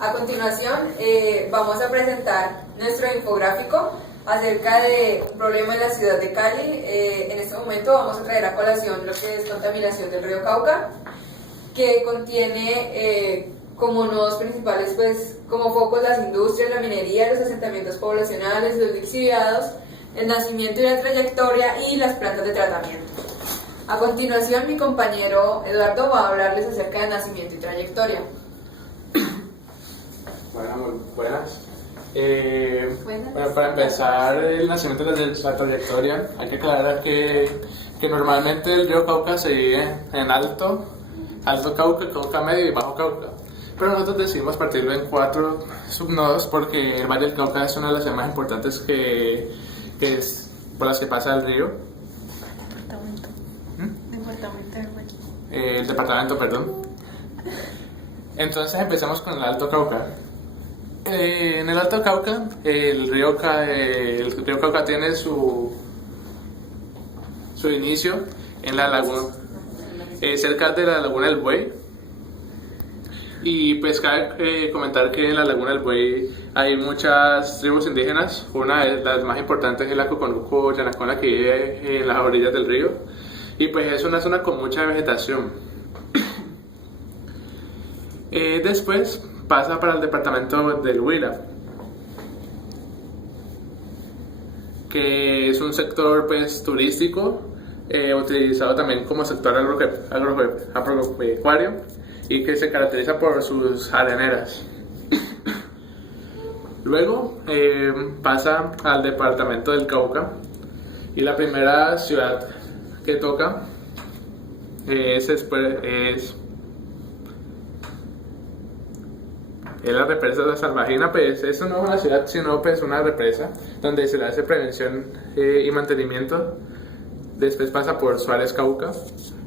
A continuación, vamos a presentar nuestro infográfico acerca de un problema en la ciudad de Cali. En este momento vamos a traer a colación lo que es contaminación del río Cauca, que contiene como nodos principales, pues, como focos las industrias, la minería, los asentamientos poblacionales, los lixiviados, el nacimiento y la trayectoria y las plantas de tratamiento. A continuación, mi compañero Eduardo va a hablarles acerca del nacimiento y trayectoria. Bueno, muy buenas. Bueno, para empezar el nacimiento de la trayectoria, hay que aclarar que normalmente el río Cauca se divide en Alto Cauca, Cauca Medio y Bajo Cauca. Pero nosotros decidimos partirlo en 4 subnodos porque el Valle del Cauca es una de las más importantes que es por las que pasa el río. El departamento, perdón. Entonces empezamos con el Alto Cauca. En el Alto Cauca, el río Cauca tiene su inicio en la laguna, cerca de la laguna del Buey. Y pues cabe comentar que en la laguna del Buey hay muchas tribus indígenas. Una de las más importantes es la Coconuco Yanacona, que vive en las orillas del río. Y pues es una zona con mucha vegetación. Después pasa para el departamento del Huila, que es un sector pues turístico, utilizado también como sector agropecuario y que se caracteriza por sus areneras. Luego pasa al departamento del Cauca y la primera ciudad que toca es la represa de Salvajina. Pues eso no es una ciudad sino pues una represa donde se le hace prevención y mantenimiento. Después pasa por Suárez Cauca,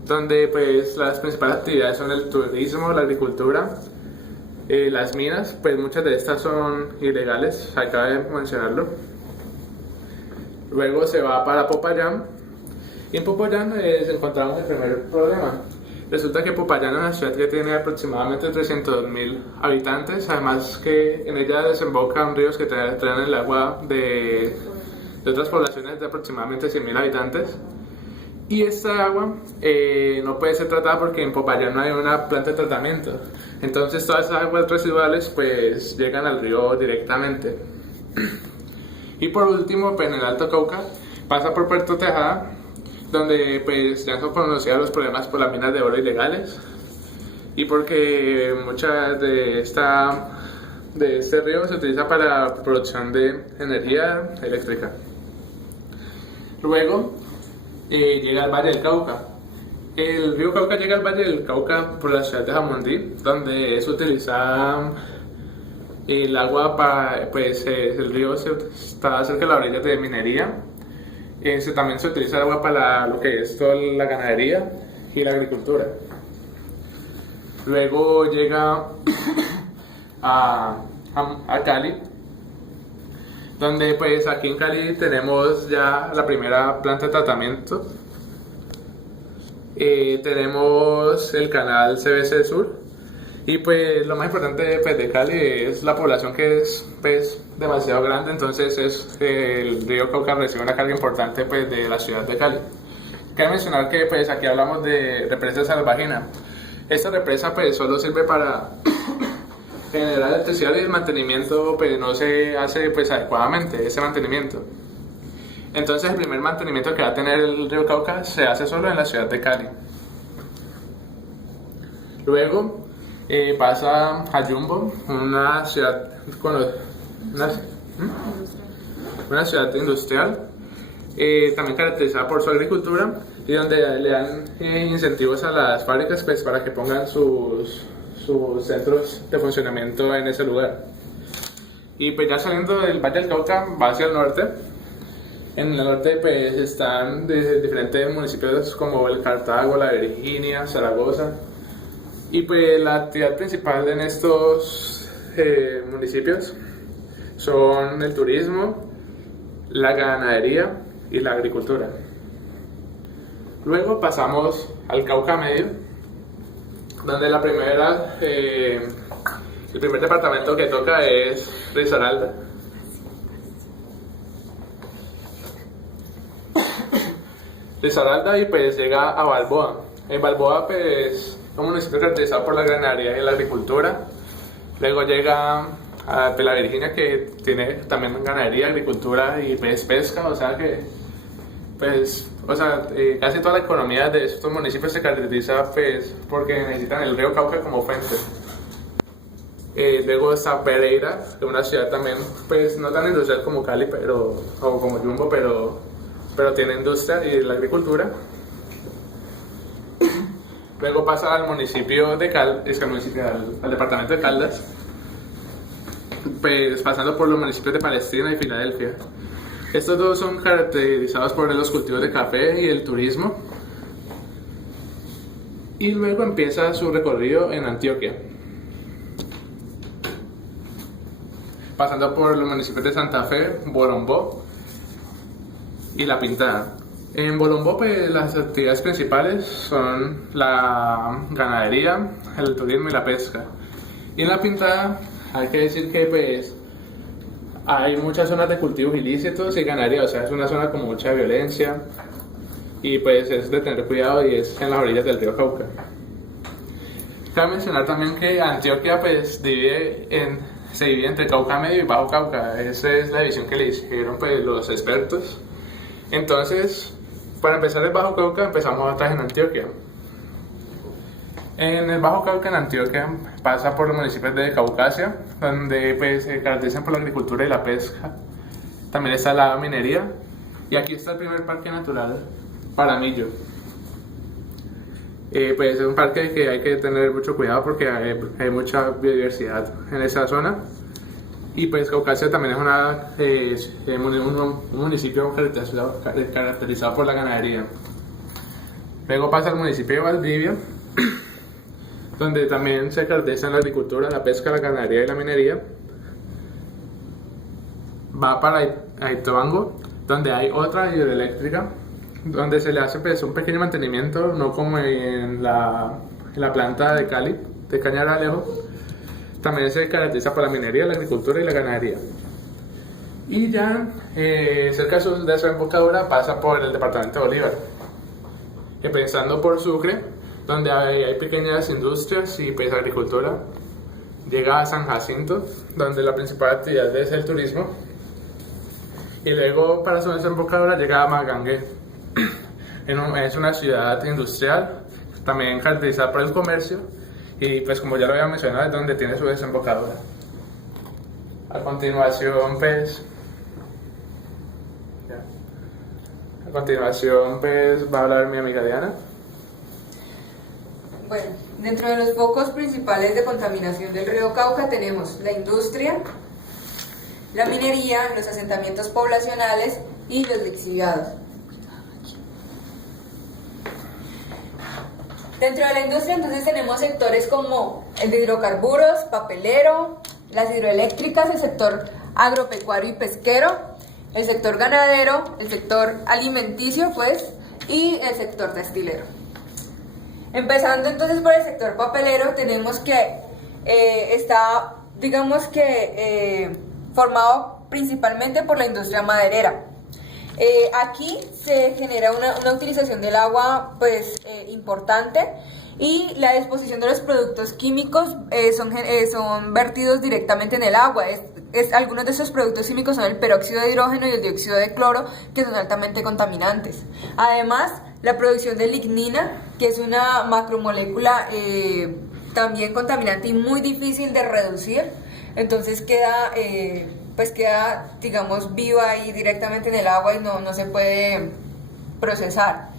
donde pues las principales actividades son el turismo, la agricultura, las minas, pues muchas de estas son ilegales, acaba de mencionarlo. Luego se va para Popayán y en Popayán encontramos el primer problema. Resulta que Popayán es una ciudad que tiene aproximadamente 300.000 habitantes, además que en ella desembocan ríos que traen el agua de otras poblaciones de aproximadamente 100.000 habitantes. Y esta agua no puede ser tratada porque en Popayán no hay una planta de tratamiento. Entonces todas esas aguas residuales pues llegan al río directamente. Y por último, pues en el Alto Cauca pasa por Puerto Tejada, donde pues ya son conocidos los problemas por las minas de oro ilegales y porque mucha de este río se utiliza para la producción de energía eléctrica. Luego llega al Valle del Cauca. El río Cauca llega al Valle del Cauca por la ciudad de Jamundí, donde se utiliza el agua para, pues el río está cerca de la orilla de minería. También se utiliza el agua para lo que es toda la ganadería y la agricultura. Luego llega a Cali, donde pues aquí en Cali tenemos ya la primera planta de tratamiento. Tenemos el canal CBC Sur. Y pues lo más importante pues, de Cali es la población, que es pues demasiado grande, entonces el río Cauca recibe una carga importante pues de la ciudad de Cali. Cabe mencionar que pues aquí hablamos de represa Salvajina. Esta represa pues solo sirve para generar electricidad y el mantenimiento pues no se hace pues adecuadamente ese mantenimiento. Entonces el primer mantenimiento que va a tener el río Cauca se hace solo en la ciudad de Cali. Luego pasa a Jumbo, una ciudad industrial, también caracterizada por su agricultura y donde le dan incentivos a las fábricas pues, para que pongan sus centros de funcionamiento en ese lugar. Y pues ya saliendo del Valle del Cauca va hacia el norte. En el norte pues están diferentes municipios como el Cartago, la Virginia, Zaragoza. Y pues la actividad principal en estos municipios son el turismo, la ganadería y la agricultura. Luego pasamos al Cauca Medio, donde la primera El primer departamento que toca es Risaralda. Risaralda y pues llega a Balboa. En Balboa pues un municipio caracterizado por la ganadería y la agricultura. Luego llega a la Virginia, que tiene también ganadería, agricultura y pues pesca, o sea que pues, casi toda la economía de estos municipios se caracteriza pues porque necesitan el río Cauca como fuente. Luego está Pereira, que es una ciudad también pues no tan industrial como Cali o como Jumbo, pero tiene industria y la agricultura. Luego pasa al municipio de al departamento de Caldas, pues pasando por los municipios de Palestina y Filadelfia. Estos dos son caracterizados por los cultivos de café y el turismo. Y luego empieza su recorrido en Antioquia, pasando por los municipios de Santa Fe, Bolombó y La Pintada. En Bolombó pues, las actividades principales son la ganadería, el turismo y la pesca. Y en La Pintada hay que decir que pues, hay muchas zonas de cultivos ilícitos y ganadería, o sea, es una zona con mucha violencia y pues es de tener cuidado y es en las orillas del río Cauca. Cabe mencionar también que Antioquia pues, se divide entre Cauca Medio y Bajo Cauca. Esa es la división que le hicieron pues, los expertos. Entonces, para empezar el Bajo Cauca, empezamos atrás en Antioquia. En el Bajo Cauca, en Antioquia, pasa por los municipios de Caucasia, donde pues, se caracterizan por la agricultura y la pesca. También está la minería. Y aquí está el primer parque natural, Paramillo. Pues es un parque que hay que tener mucho cuidado porque hay mucha biodiversidad en esa zona. Y pues Caucasia también es un municipio caracterizado por la ganadería. Luego pasa al municipio de Valdivia, donde también se caracterizan la agricultura, la pesca, la ganadería y la minería. Va para Aitoango, donde hay otra hidroeléctrica, donde se le hace pues, un pequeño mantenimiento, no como en la planta de Cali, de Cañaralejo. También se caracteriza por la minería, la agricultura y la ganadería. Y ya cerca de su embocadura pasa por el departamento de Bolívar, empezando por Sucre, donde hay pequeñas industrias y pues agricultura. Llega a San Jacinto, donde la principal actividad es el turismo. Y luego para su desembocadura llega a Magangué. Es una ciudad industrial, también caracterizada por el comercio. Y pues como ya lo había mencionado, es donde tiene su desembocadura. A continuación va a hablar mi amiga Diana. Bueno, dentro de los focos principales de contaminación del río Cauca tenemos la industria, la minería, los asentamientos poblacionales y los lixiviados. Dentro de la industria entonces tenemos sectores como el de hidrocarburos, papelero, las hidroeléctricas, el sector agropecuario y pesquero, el sector ganadero, el sector alimenticio pues, y el sector textilero. Empezando entonces por el sector papelero, tenemos que está, digamos que, formado principalmente por la industria maderera. Aquí se genera una utilización del agua pues, importante y la disposición de los productos químicos son vertidos directamente en el agua. Algunos de estos productos químicos son el peróxido de hidrógeno y el dióxido de cloro, que son altamente contaminantes. Además, la producción de lignina, que es una macromolécula también contaminante y muy difícil de reducir, entonces queda, digamos, viva ahí directamente en el agua y no se puede procesar.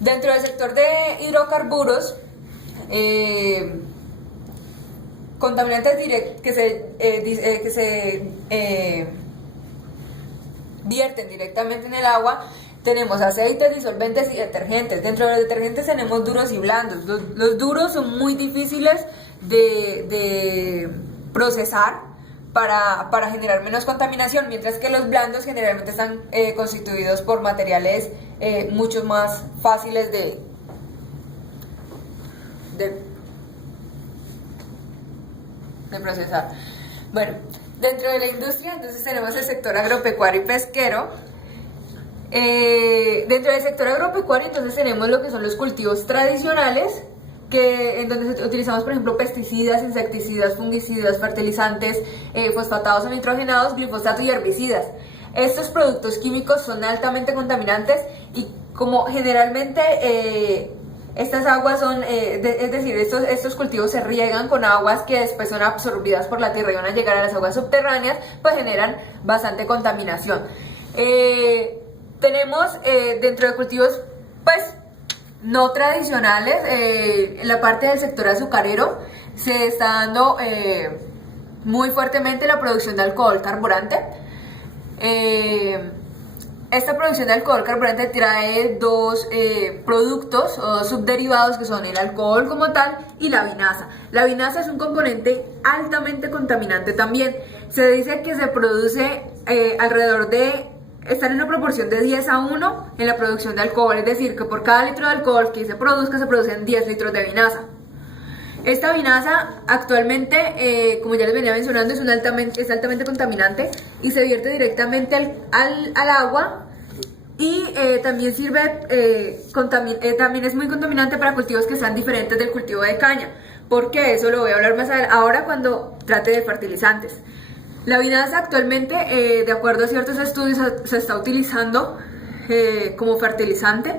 Dentro del sector de hidrocarburos, contaminantes que se vierten directamente en el agua, tenemos aceites, disolventes y detergentes. Dentro de los detergentes tenemos duros y blandos. Los duros son muy difíciles de procesar para generar menos contaminación, mientras que los blandos generalmente están constituidos por materiales mucho más fáciles de procesar. Bueno, dentro de la industria entonces tenemos el sector agropecuario y pesquero. Dentro del sector agropecuario entonces tenemos lo que son los cultivos tradicionales, en donde utilizamos por ejemplo pesticidas, insecticidas, fungicidas, fertilizantes, fosfatados o nitrogenados, glifosato y herbicidas. Estos productos químicos son altamente contaminantes y como generalmente estas aguas son, es decir, estos cultivos se riegan con aguas que después son absorbidas por la tierra y van a llegar a las aguas subterráneas, pues generan bastante contaminación. Tenemos dentro de cultivos pues no tradicionales, en la parte del sector azucarero se está dando muy fuertemente la producción de alcohol carburante. Esta producción de alcohol carburante trae dos productos o subderivados que son el alcohol como tal y la vinaza. La vinaza es un componente altamente contaminante también. Se dice que se produce alrededor de, están en una proporción de 10:1 en la producción de alcohol, es decir, que por cada litro de alcohol que se produzca se producen 10 litros de vinaza. Esta vinaza actualmente, como ya les venía mencionando, es altamente contaminante y se vierte directamente al agua y también también es muy contaminante para cultivos que sean diferentes del cultivo de caña. ¿Por qué? Eso lo voy a hablar más ahora cuando trate de fertilizantes. La vinaza actualmente, de acuerdo a ciertos estudios, se está utilizando como fertilizante,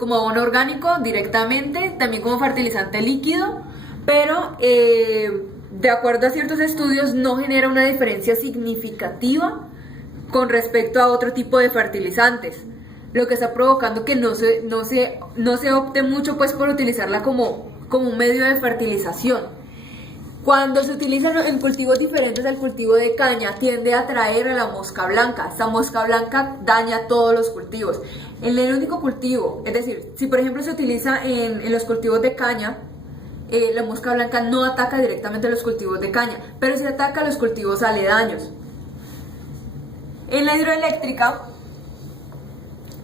como abono orgánico directamente, también como fertilizante líquido, pero de acuerdo a ciertos estudios no genera una diferencia significativa con respecto a otro tipo de fertilizantes, lo que está provocando que no se opte mucho pues por utilizarla como un medio de fertilización. Cuando se utiliza en cultivos diferentes al cultivo de caña, tiende a atraer a la mosca blanca. Esta mosca blanca daña todos los cultivos. En el único cultivo, es decir, si por ejemplo se utiliza en los cultivos de caña, la mosca blanca no ataca directamente a los cultivos de caña, pero sí ataca a los cultivos aledaños. En la hidroeléctrica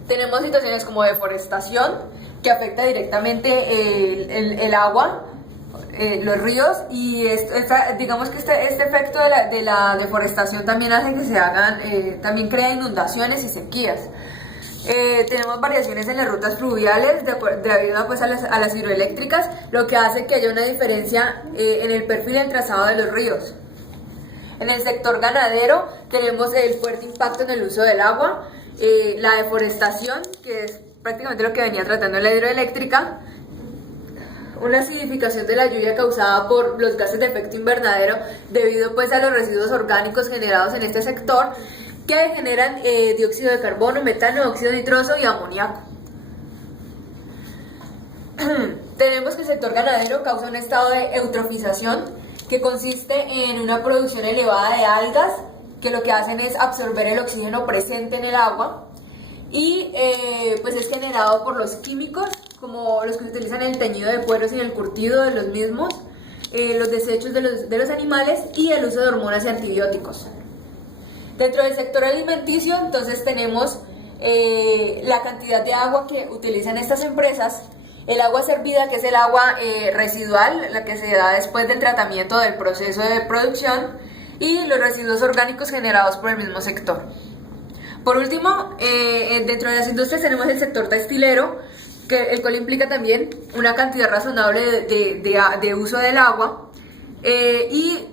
tenemos situaciones como deforestación, que afecta directamente el agua, los ríos, y digamos que este efecto de la deforestación también hace que se hagan, también crea inundaciones y sequías. Tenemos variaciones en las rutas fluviales debido pues, a las hidroeléctricas, lo que hace que haya una diferencia en el perfil del trazado de los ríos. En el sector ganadero tenemos el fuerte impacto en el uso del agua, la deforestación, que es prácticamente lo que venía tratando la hidroeléctrica, una acidificación de la lluvia causada por los gases de efecto invernadero debido pues a los residuos orgánicos generados en este sector, que generan dióxido de carbono, metano, óxido nitroso y amoníaco. Tenemos que el sector ganadero causa un estado de eutrofización, que consiste en una producción elevada de algas, que lo que hacen es absorber el oxígeno presente en el agua, y pues es generado por los químicos, como los que se utilizan en el teñido de cueros y en el curtido de los mismos, los desechos de los animales y el uso de hormonas y antibióticos. Dentro del sector alimenticio, entonces tenemos la cantidad de agua que utilizan estas empresas, el agua servida, que es el agua residual, la que se da después del tratamiento del proceso de producción, y los residuos orgánicos generados por el mismo sector. Por último, dentro de las industrias tenemos el sector textilero, el cual implica también una cantidad razonable de uso del agua y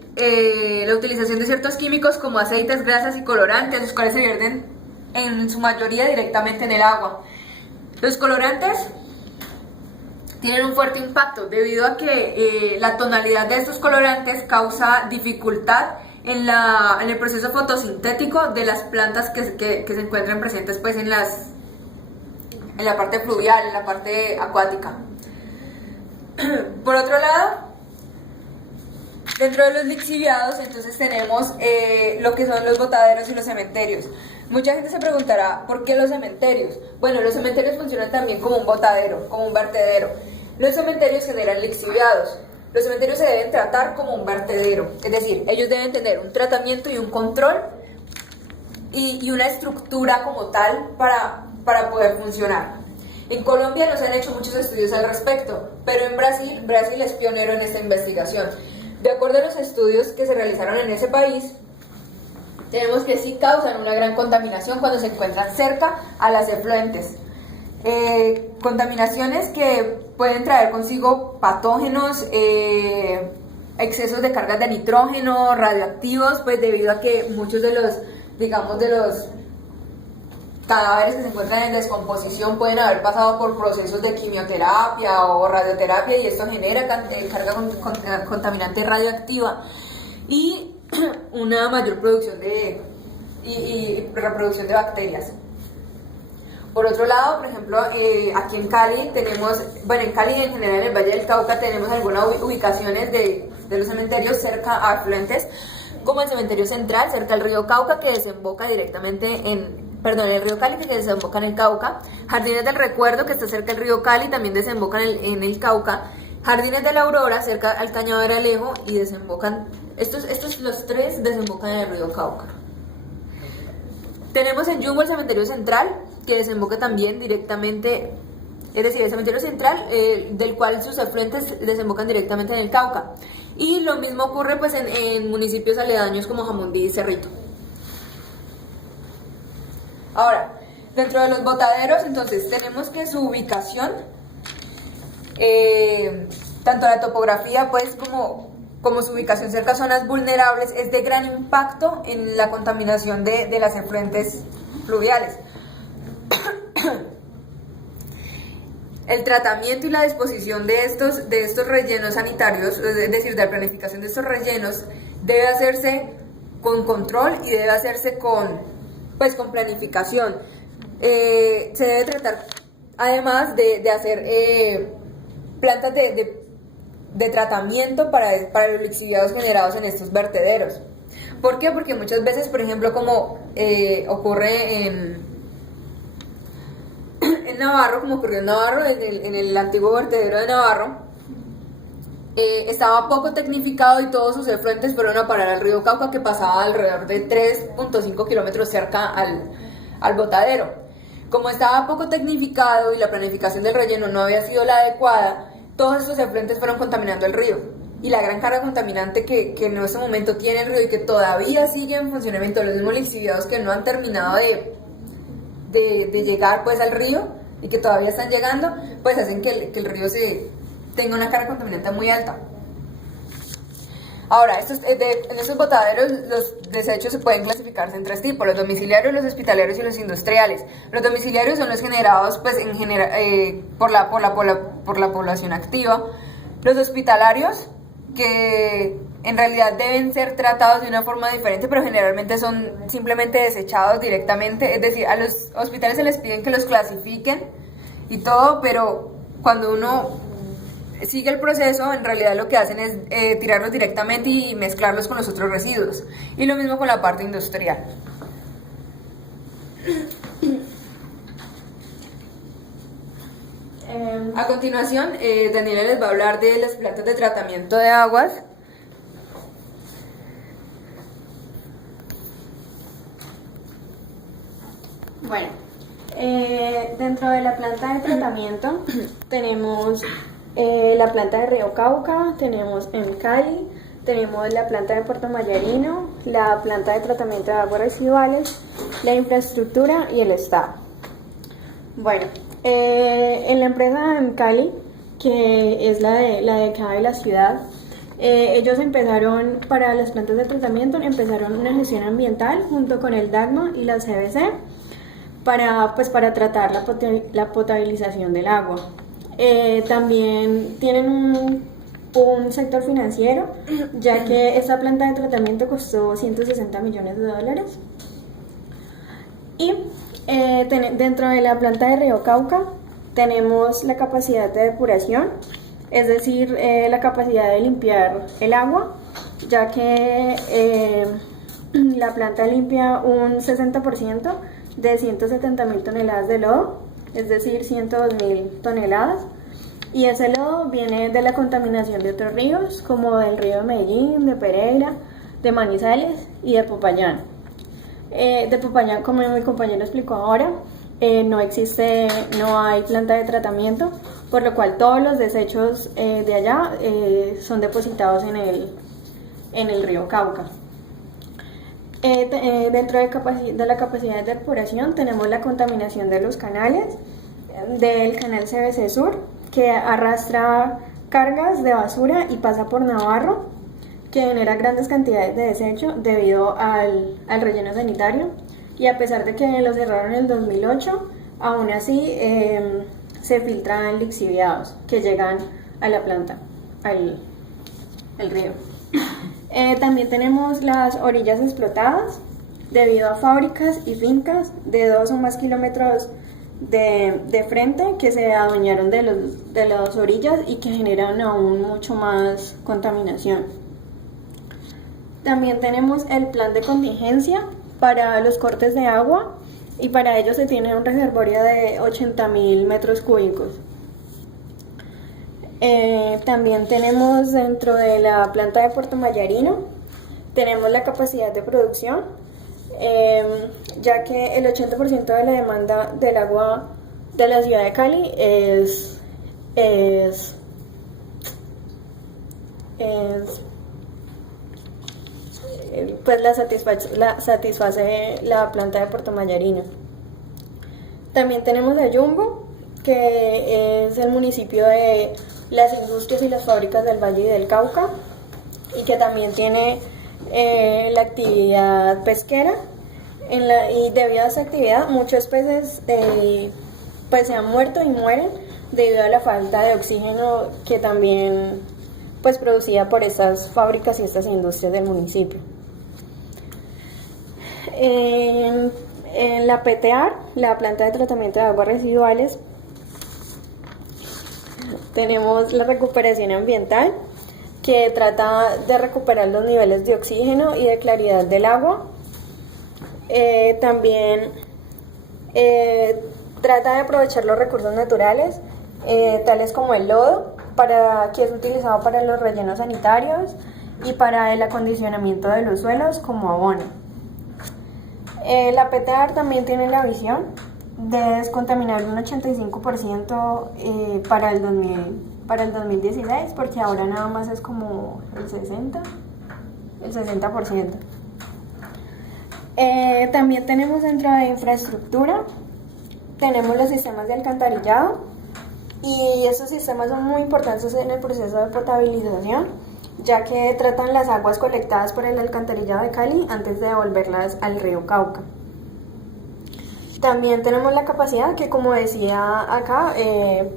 la utilización de ciertos químicos como aceites, grasas y colorantes, los cuales se vierten en su mayoría directamente en el agua. Los colorantes tienen un fuerte impacto debido a que la tonalidad de estos colorantes causa dificultad en el proceso fotosintético de las plantas que se encuentran presentes pues en la parte fluvial, en la parte acuática. Por otro lado, dentro de los lixiviados entonces tenemos lo que son los botaderos y los cementerios. Mucha gente se preguntará, ¿por qué los cementerios? Bueno, los cementerios funcionan también como un botadero, como un vertedero. Los cementerios generan lixiviados. Los cementerios se deben tratar como un vertedero, es decir, ellos deben tener un tratamiento y un control y una estructura como tal para poder funcionar. En Colombia no se han hecho muchos estudios al respecto, pero en Brasil es pionero en esta investigación. De acuerdo a los estudios que se realizaron en ese país, tenemos que sí causan una gran contaminación cuando se encuentran cerca a las efluentes. Contaminaciones que pueden traer consigo patógenos, excesos de cargas de nitrógeno, radioactivos, pues debido a que muchos de los, digamos, de los cadáveres que se encuentran en descomposición pueden haber pasado por procesos de quimioterapia o radioterapia, y esto genera carga contaminante radioactiva y una mayor producción y reproducción de bacterias. Por otro lado, por ejemplo, aquí en Cali tenemos, bueno, en Cali y en general en el Valle del Cauca tenemos algunas ubicaciones de los cementerios cerca a afluentes, como el cementerio central, cerca al río Cauca, que desemboca directamente el río Cali, que desemboca en el Cauca. Jardines del Recuerdo, que está cerca del río Cali, también desembocan en el Cauca. Jardines de la Aurora, cerca al Cañadero Alejo, y desembocan, estos los tres desembocan en el río Cauca. Tenemos en Yumbo el cementerio central, que desemboca también directamente, es decir, el cementerio central, del cual sus afluentes desembocan directamente en el Cauca. Y lo mismo ocurre pues en municipios aledaños como Jamundí y Cerrito. Ahora, dentro de los botaderos, entonces, tenemos que su ubicación, tanto la topografía pues como su ubicación cerca a zonas vulnerables, es de gran impacto en la contaminación de las afluentes fluviales. El tratamiento y la disposición de estos rellenos sanitarios, es decir, de la planificación de estos rellenos, debe hacerse con control y debe hacerse con planificación. Se debe tratar, además de hacer plantas de tratamiento para los lixiviados generados en estos vertederos. ¿Por qué? Porque muchas veces, por ejemplo, como ocurre en Navarro, como ocurrió en Navarro, en el antiguo vertedero de Navarro, estaba poco tecnificado y todos sus efluentes fueron a parar al río Cauca, que pasaba alrededor de 3.5 kilómetros cerca al botadero. Como estaba poco tecnificado y la planificación del relleno no había sido la adecuada, todos estos efluentes fueron contaminando el río. Y la gran carga contaminante que en ese momento tiene el río y que todavía sigue en funcionamiento, los mismos lixiviados que no han terminado de llegar pues al río y que todavía están llegando, pues hacen que el río tenga una carga contaminante muy alta. Ahora, en estos botaderos los desechos se pueden clasificarse en tres tipos: los domiciliarios, los hospitalarios y los industriales. Los domiciliarios son los generados pues por la población activa. Los hospitalarios, que en realidad deben ser tratados de una forma diferente, pero generalmente son simplemente desechados directamente, es decir, a los hospitales se les piden que los clasifiquen y todo, pero cuando uno sigue el proceso, en realidad lo que hacen es tirarlos directamente y mezclarlos con los otros residuos. Y lo mismo con la parte industrial. A continuación, Daniela les va a hablar de las plantas de tratamiento de aguas. Bueno, dentro de la planta de tratamiento tenemos la planta de Río Cauca, tenemos en Cali, tenemos la planta de Puerto Mayarino, la planta de tratamiento de aguas residuales, la infraestructura y el Estado. Bueno, en la empresa en Cali, que es la de acá de la ciudad, ellos empezaron, para las plantas de tratamiento, empezaron una gestión ambiental junto con el DACMA y la CBC para tratar la potabilización del agua. También tienen un sector financiero, ya que esta planta de tratamiento costó 160 millones de dólares. Y dentro de la planta de Río Cauca tenemos la capacidad de depuración, es decir, la capacidad de limpiar el agua, ya que la planta limpia un 60% de 170.000 toneladas de lodo, es decir, 102.000 toneladas, y ese lodo viene de la contaminación de otros ríos, como del río de Medellín, de Pereira, de Manizales y de Popayán. De Popayán, como mi compañero explicó ahora, no hay planta de tratamiento, por lo cual todos los desechos de allá son depositados en en el río Cauca. Dentro de la capacidad de depuración tenemos la contaminación de los canales, del canal CBC Sur, que arrastra cargas de basura y pasa por Navarro, que genera grandes cantidades de desecho debido al relleno sanitario, y a pesar de que lo cerraron en el 2008, aún así se filtran lixiviados que llegan a la planta, al río. También tenemos las orillas explotadas debido a fábricas y fincas de 2 o más kilómetros de frente que se adueñaron de las orillas y que generan aún mucho más contaminación. También tenemos el plan de contingencia para los cortes de agua, y para ello se tiene un reservorio de 80.000 metros cúbicos. También tenemos dentro de la planta de Puerto Mayarino, tenemos la capacidad de producción, ya que el 80% de la demanda del agua de la ciudad de Cali pues la satisface la planta de Puerto Mayarino. También tenemos a Yumbo, que es el municipio de las industrias y las fábricas del Valle y del Cauca, y que también tiene la actividad pesquera. Y debido a esa actividad, muchos peces pues se han muerto y mueren debido a la falta de oxígeno que también pues producida por estas fábricas y estas industrias del municipio. En la PTAR, la planta de tratamiento de aguas residuales, tenemos la recuperación ambiental, que trata de recuperar los niveles de oxígeno y de claridad del agua. También trata de aprovechar los recursos naturales, tales como el lodo, que es utilizado para los rellenos sanitarios y para el acondicionamiento de los suelos como abono. La PTAR también tiene la visión de descontaminar un 85% para el 2016, porque ahora nada más es como el 60%. También tenemos dentro de infraestructura, tenemos los sistemas de alcantarillado, y esos sistemas son muy importantes en el proceso de potabilización, ya que tratan las aguas colectadas por el alcantarillado de Cali antes de devolverlas al río Cauca. También tenemos la capacidad que, como decía acá,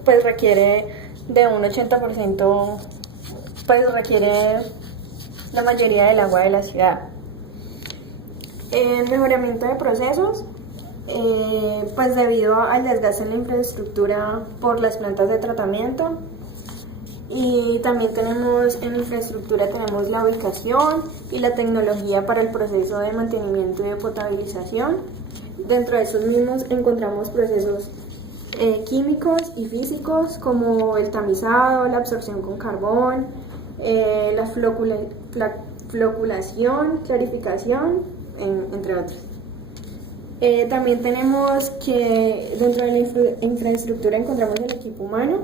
pues requiere de un 80%, pues requiere la mayoría del agua de la ciudad. El mejoramiento de procesos, pues debido al desgaste en la infraestructura por las plantas de tratamiento. Y también tenemos en infraestructura la ubicación y la tecnología para el proceso de mantenimiento y de potabilización. Dentro de esos mismos encontramos procesos químicos y físicos como el tamizado, la absorción con carbón, la floculación, clarificación, entre otros. También tenemos que dentro de la infraestructura encontramos el equipo humano,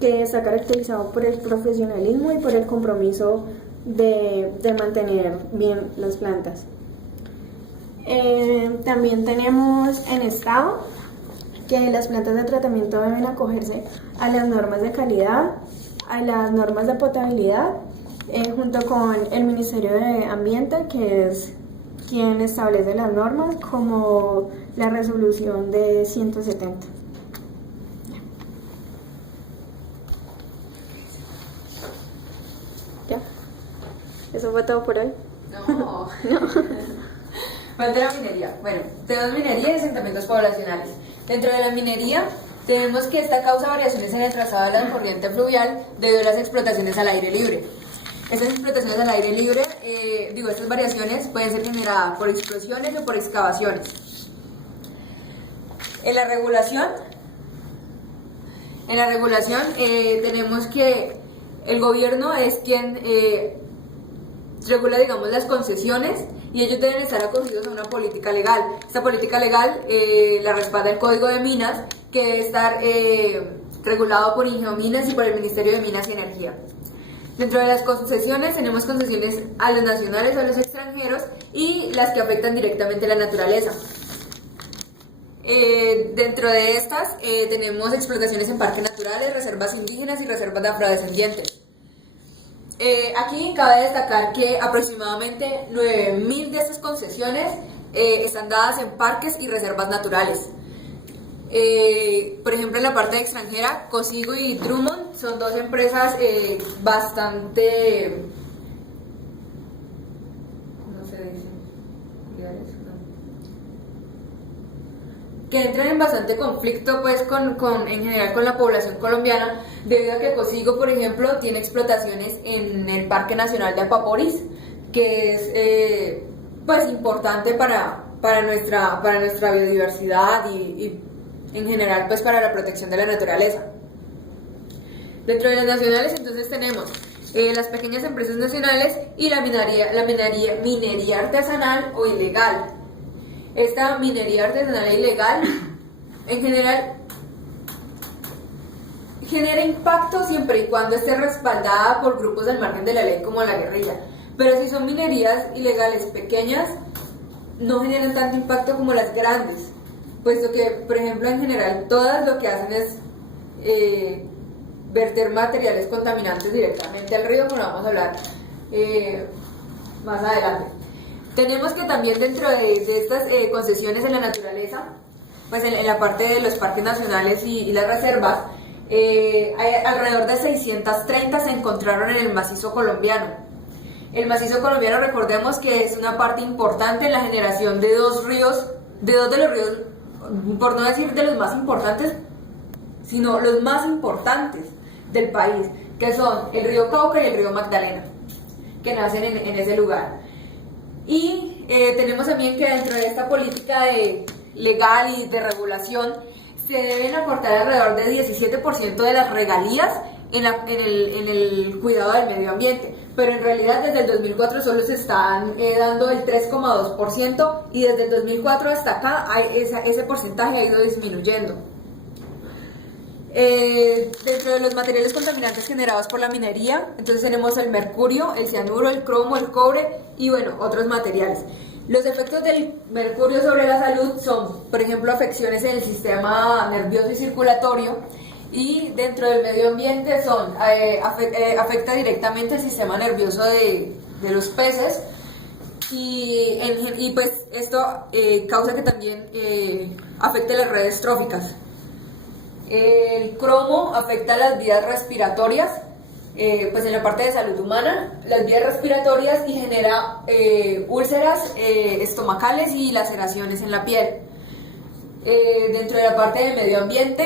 que está caracterizado por el profesionalismo y por el compromiso de mantener bien las plantas. También tenemos en estado que las plantas de tratamiento deben acogerse a las normas de calidad, a las normas de potabilidad, junto con el Ministerio de Ambiente, que es quien establece las normas, como la resolución de 170. ¿Ya? ¿Eso fue todo por hoy? No. Falta la minería. Bueno, tenemos minería y asentamientos poblacionales. Dentro de la minería tenemos que esta causa variaciones en el trazado de la corriente fluvial debido a las explotaciones al aire libre. Estas explotaciones al aire libre, estas variaciones pueden ser generadas por explosiones o por excavaciones. En la regulación tenemos que el gobierno es quien regula, las concesiones, y ellos deben estar acogidos a una política legal. Esta política legal la respalda el Código de Minas, que debe estar regulado por Ingeominas y por el Ministerio de Minas y Energía. Dentro de las concesiones tenemos concesiones a los nacionales o a los extranjeros y las que afectan directamente a la naturaleza. Dentro de estas tenemos explotaciones en parques naturales, reservas indígenas y reservas de afrodescendientes. Aquí cabe destacar que aproximadamente 9.000 de estas concesiones están dadas en parques y reservas naturales. Por ejemplo, en la parte extranjera, Cosigo y Drummond son dos empresas bastante, ¿cómo se dice? Que entran en bastante conflicto pues en general con la población colombiana, debido a que Cosigo, por ejemplo, tiene explotaciones en el Parque Nacional de Apaporis, que es pues importante para nuestra biodiversidad y en general pues para la protección de la naturaleza. Dentro de las nacionales entonces tenemos las pequeñas empresas nacionales y la minería artesanal o ilegal. Esta minería artesanal e ilegal en general genera impacto siempre y cuando esté respaldada por grupos al margen de la ley como la guerrilla, pero si son minerías ilegales pequeñas no generan tanto impacto como las grandes, puesto que, por ejemplo, en general todas lo que hacen es verter materiales contaminantes directamente al río, como lo vamos a hablar más adelante. Tenemos que también dentro de estas concesiones en la naturaleza, pues en la parte de los parques nacionales y las reservas, hay alrededor de 630 se encontraron en el macizo colombiano. El macizo colombiano, recordemos que es una parte importante en la generación de dos de los ríos, por no decir de los más importantes, sino los más importantes del país, que son el río Cauca y el río Magdalena, que nacen en ese lugar. Y tenemos también que dentro de esta política legal y de regulación se deben aportar alrededor del 17% de las regalías en el cuidado del medio ambiente, pero en realidad desde el 2004 solo se están dando el 3,2% y desde el 2004 hasta acá ese porcentaje ha ido disminuyendo. Dentro de los materiales contaminantes generados por la minería, entonces tenemos el mercurio, el cianuro, el cromo, el cobre y bueno, otros materiales. Los efectos del mercurio sobre la salud son, por ejemplo, afecciones en el sistema nervioso y circulatorio, y dentro del medio ambiente afecta directamente el sistema nervioso de los peces y pues esto causa que también afecte las redes tróficas. El cromo afecta las vías respiratorias, pues en la parte de salud humana, las vías respiratorias, y genera úlceras estomacales y laceraciones en la piel. Dentro de la parte de medio ambiente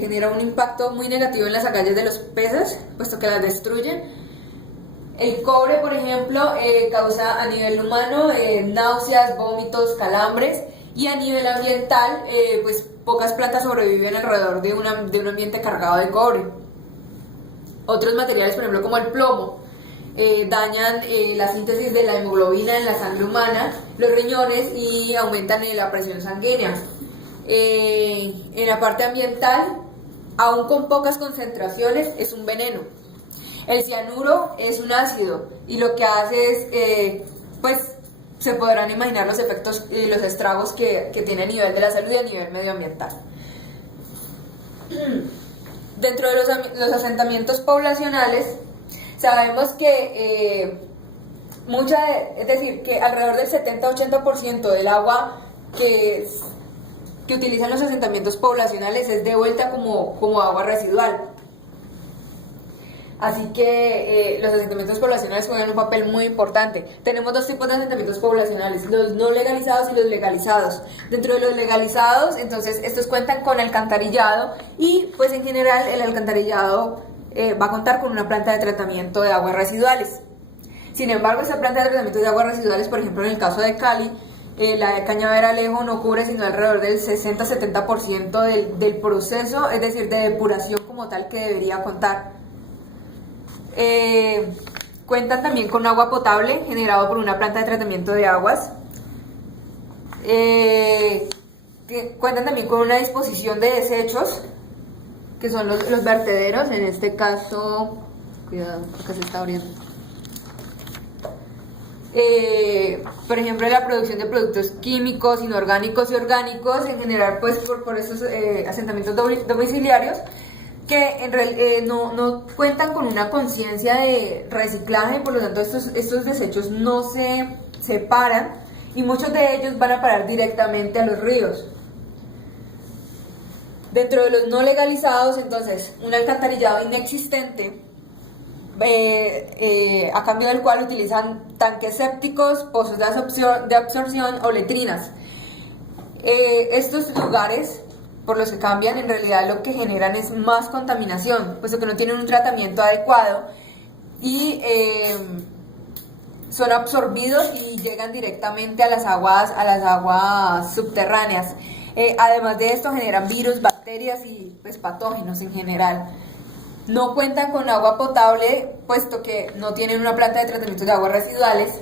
genera un impacto muy negativo en las agallas de los peces, puesto que las destruyen. El cobre, por ejemplo, causa a nivel humano náuseas, vómitos, calambres, y a nivel ambiental, pues pocas plantas sobreviven alrededor de un ambiente cargado de cobre. Otros materiales, por ejemplo, como el plomo, dañan la síntesis de la hemoglobina en la sangre humana, los riñones, y aumentan la presión sanguínea. En la parte ambiental, aún con pocas concentraciones, es un veneno. El cianuro es un ácido y lo que hace es, pues, se podrán imaginar los efectos y los estragos que tiene a nivel de la salud y a nivel medioambiental. Dentro de los asentamientos poblacionales, sabemos que es decir, que alrededor del 70-80% del agua que utilizan los asentamientos poblacionales es devuelta como agua residual. Así que los asentamientos poblacionales juegan un papel muy importante. Tenemos dos tipos de asentamientos poblacionales, los no legalizados y los legalizados. Dentro de los legalizados, entonces, estos cuentan con alcantarillado y, pues, en general, el alcantarillado va a contar con una planta de tratamiento de aguas residuales. Sin embargo, esa planta de tratamiento de aguas residuales, por ejemplo, en el caso de Cali, la de Cañaveral no cubre sino alrededor del 60-70% del proceso, es decir, de depuración como tal que debería contar. Cuentan también con agua potable generado por una planta de tratamiento de aguas. Cuentan también con una disposición de desechos, que son los vertederos, en este caso Cuidado, acá se está abriendo. Por ejemplo, la producción de productos químicos, inorgánicos y orgánicos, en general, pues por esos asentamientos domiciliarios, que no cuentan con una conciencia de reciclaje, por lo tanto estos desechos no se separan y muchos de ellos van a parar directamente a los ríos. Dentro de los no legalizados, entonces, un alcantarillado inexistente, a cambio del cual utilizan tanques sépticos, pozos de absorción o letrinas. Estos lugares, por los que cambian, en realidad lo que generan es más contaminación, puesto que no tienen un tratamiento adecuado y son absorbidos y llegan directamente a las aguas subterráneas. Además de esto, generan virus, bacterias y pues, patógenos en general. No cuentan con agua potable, puesto que no tienen una planta de tratamiento de aguas residuales.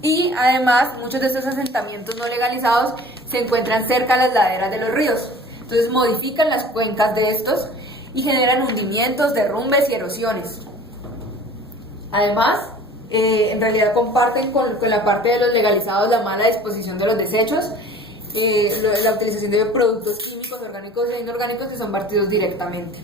Y además, muchos de estos asentamientos no legalizados se encuentran cerca a las laderas de los ríos. Entonces, modifican las cuencas de estos y generan hundimientos, derrumbes y erosiones. Además, en realidad comparten con la parte de los legalizados la mala disposición de los desechos, la utilización de productos químicos, orgánicos e inorgánicos que son vertidos directamente.